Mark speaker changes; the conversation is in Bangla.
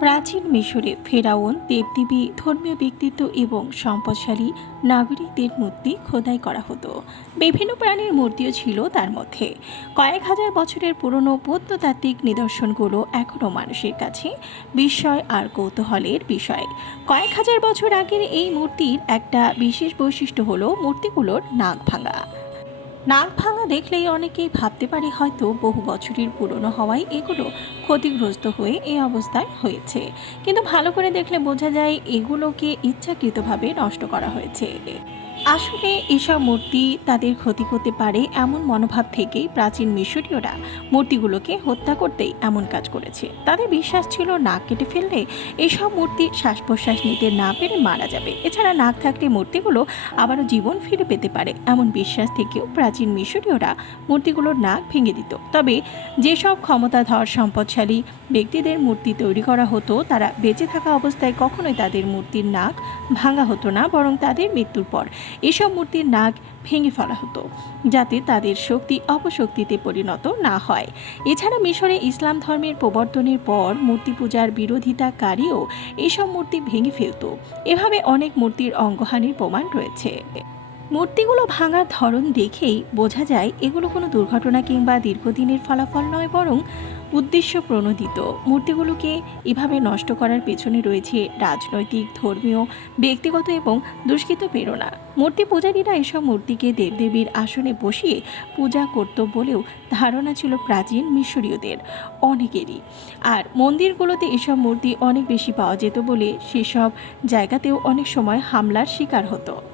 Speaker 1: প্রাচীন মিশরে ফেরাউন, দেবদেবী, ধর্মীয় ব্যক্তিত্ব এবং সম্পদশালী নাগরিকদের মূর্তি খোদাই করা হতো। বিভিন্ন প্রাণীর মূর্তিও ছিল তার মধ্যে। কয়েক হাজার বছরের পুরনো প্রত্নতাত্ত্বিক নিদর্শনগুলো এখনও মানুষের কাছে বিস্ময় আর কৌতূহলের বিষয়। কয়েক হাজার বছর আগের এই মূর্তির একটা বিশেষ বৈশিষ্ট্য হলো মূর্তিগুলোর নাক ভাঙা। নাক ভাঙা দেখলেই অনেকেই ভাবতে পারে হয়তো বহু বছরের পুরনো হওয়ায় এগুলো ক্ষতিগ্রস্ত হয়ে এই অবস্থায় হয়েছে। কিন্তু ভালো করে দেখলে বোঝা যায় এগুলোকে ইচ্ছাকৃতভাবে নষ্ট করা হয়েছে। আসলে এসব মূর্তি তাদের ক্ষতি করতে পারে এমন মনোভাব থেকেই প্রাচীন মিশরীয়রা মূর্তিগুলোকে হত্যা করতেই এমন কাজ করেছে। তাদের বিশ্বাস ছিল নাক কেটে ফেললে এসব মূর্তি শ্বাস প্রশ্বাস নিতে না পেরে মারা যাবে। এছাড়া নাক থাকলে মূর্তিগুলো আবারও জীবন ফিরে পেতে পারে এমন বিশ্বাস থেকেও প্রাচীন মিশরীয়রা মূর্তিগুলোর নাক ভেঙে দিত। তবে যেসব ক্ষমতাধর, সম্পদশালী ব্যক্তিদের মূর্তি তৈরি করা হতো, তারা বেঁচে থাকা অবস্থায় কখনোই তাদের মূর্তির নাক ভাঙা হতো না, বরং তাদের মৃত্যুর পর এসব মূর্তির নাক ভেঙে ফেলা হতো, যাতে তাদের শক্তি অপশক্তিতে পরিণত না হয়। এছাড়া মিশরে ইসলাম ধর্মের প্রবর্তনের পর মূর্তি পূজার বিরোধিতাকারীও এসব মূর্তি ভেঙে ফেলত। এভাবে অনেক মূর্তির অঙ্গহানির প্রমাণ রয়েছে। মূর্তিগুলো ভাঙার ধরন দেখেই বোঝা যায় এগুলো কোনো দুর্ঘটনা কিংবা দীর্ঘদিনের ফলাফল নয়, বরং উদ্দেশ্য প্রণোদিত। মূর্তিগুলোকে এভাবে নষ্ট করার পেছনে রয়েছে রাজনৈতিক, ধর্মীয়, ব্যক্তিগত এবং দুষ্কৃত প্রেরণা। মূর্তি পূজারীরা এসব মূর্তিকে দেবদেবীর আসনে বসিয়ে পূজা করত বলেও ধারণা ছিল প্রাচীন মিশরীয়দের অনেকেরই। আর মন্দিরগুলোতে এসব মূর্তি অনেক বেশি পাওয়া যেত বলে সেসব জায়গাতেও অনেক সময় হামলার শিকার হতো।